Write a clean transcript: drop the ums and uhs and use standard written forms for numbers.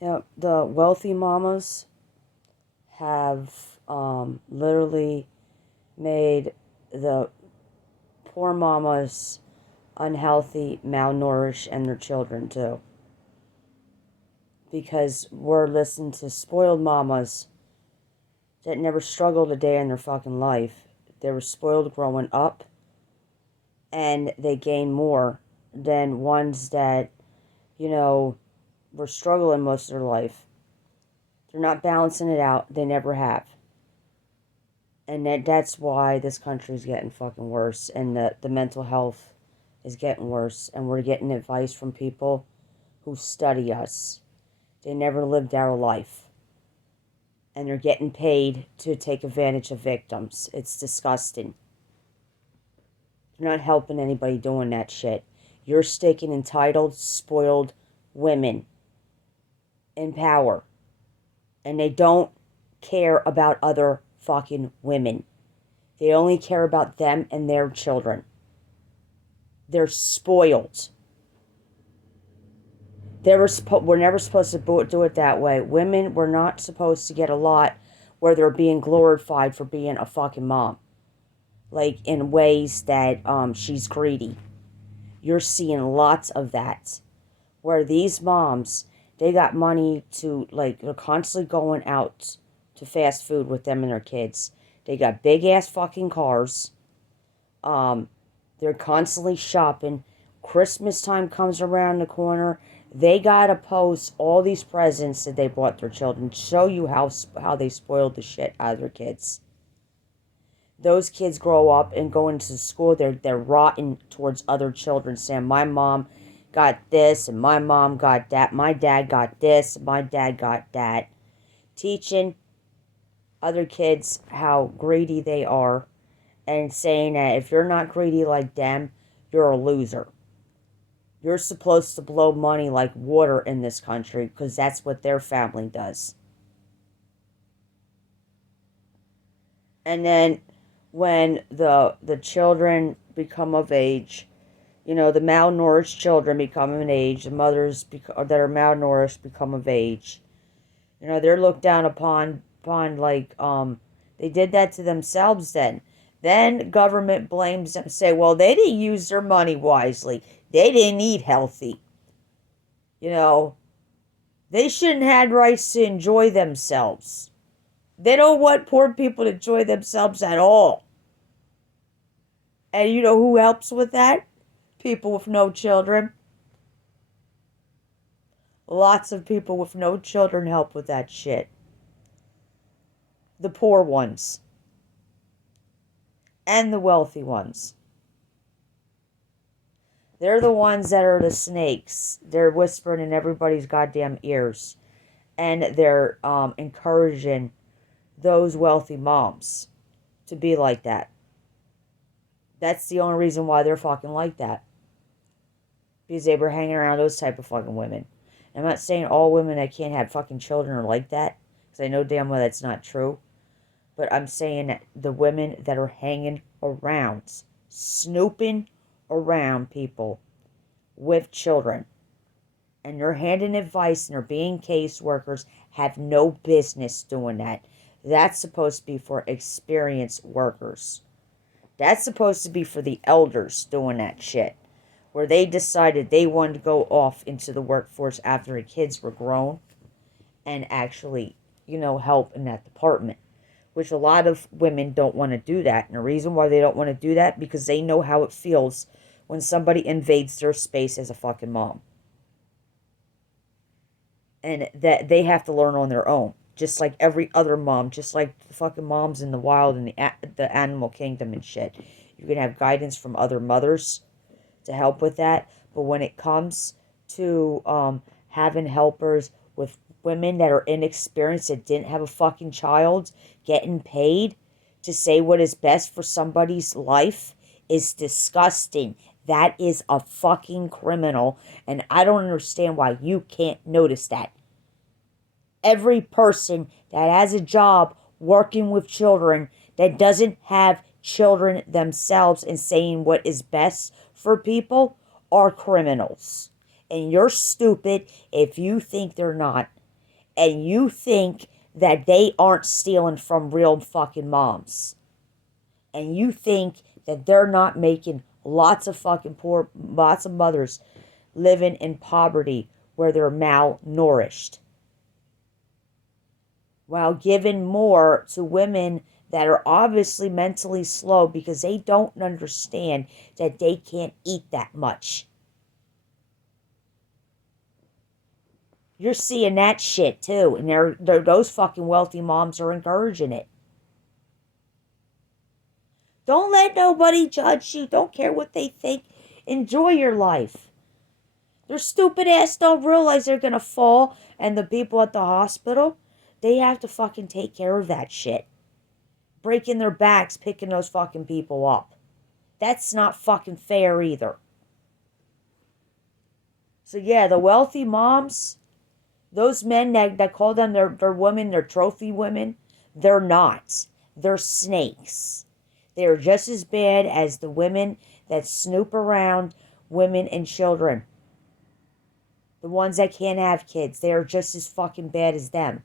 Yeah, the wealthy mamas have literally made the poor mamas unhealthy, malnourished, and their children too. Because we're listening to spoiled mamas that never struggled a day in their fucking life. They were spoiled growing up, and they gain more than ones that, you know, were struggling most of their life. They're not balancing it out. They never have. And that's why this country is getting fucking worse, and the mental health is getting worse, and we're getting advice from people who study us. They never lived our life, and they're getting paid to take advantage of victims. It's disgusting. You're not helping anybody doing that shit. You're sticking entitled, spoiled women in power, and they don't care about other fucking women. They only care about them and their children. They're spoiled. We're never supposed to do it that way. Women were not supposed to get a lot where they're being glorified for being a fucking mom. Like in ways that she's greedy. You're seeing lots of that. Where these moms, they got money to, like, they're constantly going out to fast food with them and their kids. They got big ass fucking cars. Um, they're constantly shopping. Christmas time comes around the corner. They gotta post all these presents that they bought their children. Show you how they spoiled the shit out of their kids. Those kids grow up and go into school. They're rotten towards other children, saying my mom got this and my mom got that. My dad got this. My dad got that. Teaching other kids how greedy they are, and saying that if you're not greedy like them, you're a loser. You're supposed to blow money like water in this country because that's what their family does. And then when the children become of age, the malnourished children become of age, the mothers that are malnourished become of age. They're looked down upon like they did that to themselves then. Then government blames them, say, well, they didn't use their money wisely. They didn't eat healthy. You know, they shouldn't have had rights to enjoy themselves. They don't want poor people to enjoy themselves at all. And you know who helps with that? People with no children. Lots of people with no children help with that shit. The poor ones. And the wealthy ones. They're the ones that are the snakes. They're whispering in everybody's goddamn ears. And they're encouraging those wealthy moms to be like that. That's the only reason why they're fucking like that. Because they were hanging around those type of fucking women. I'm not saying all women that can't have fucking children are like that. Because I know damn well that's not true. But I'm saying that the women that are hanging around, snooping around people with children, and they're handing advice and they're being caseworkers, have no business doing that. That's supposed to be for experienced workers. That's supposed to be for the elders doing that shit. Where they decided they wanted to go off into the workforce after the kids were grown and actually, help in that department. Which a lot of women don't want to do that. And the reason why they don't want to do that, because they know how it feels when somebody invades their space as a fucking mom. And that they have to learn on their own. Just like every other mom. Just like the fucking moms in the wild and the animal kingdom and shit. You can have guidance from other mothers to help with that. But when it comes to having helpers with women that are inexperienced, that didn't have a fucking child, getting paid to say what is best for somebody's life, is disgusting. That is a fucking criminal. And I don't understand why you can't notice that. Every person that has a job working with children that doesn't have children themselves and saying what is best for people are criminals. And you're stupid if you think they're not. And you think that they aren't stealing from real fucking moms. And you think that they're not making lots of fucking poor, lots of mothers living in poverty where they're malnourished, while giving more to women that are obviously mentally slow because they don't understand that they can't eat that much. You're seeing that shit too, and those fucking wealthy moms are encouraging it. Don't let nobody judge you. Don't care what they think. Enjoy your life. Their stupid ass don't realize they're gonna fall, and the people at the hospital, they have to fucking take care of that shit. Breaking their backs, picking those fucking people up. That's not fucking fair either. So yeah, the wealthy moms, those men that call them their women, their trophy women, they're not. They're snakes. They're just as bad as the women that snoop around women and children. The ones that can't have kids, they are just as fucking bad as them.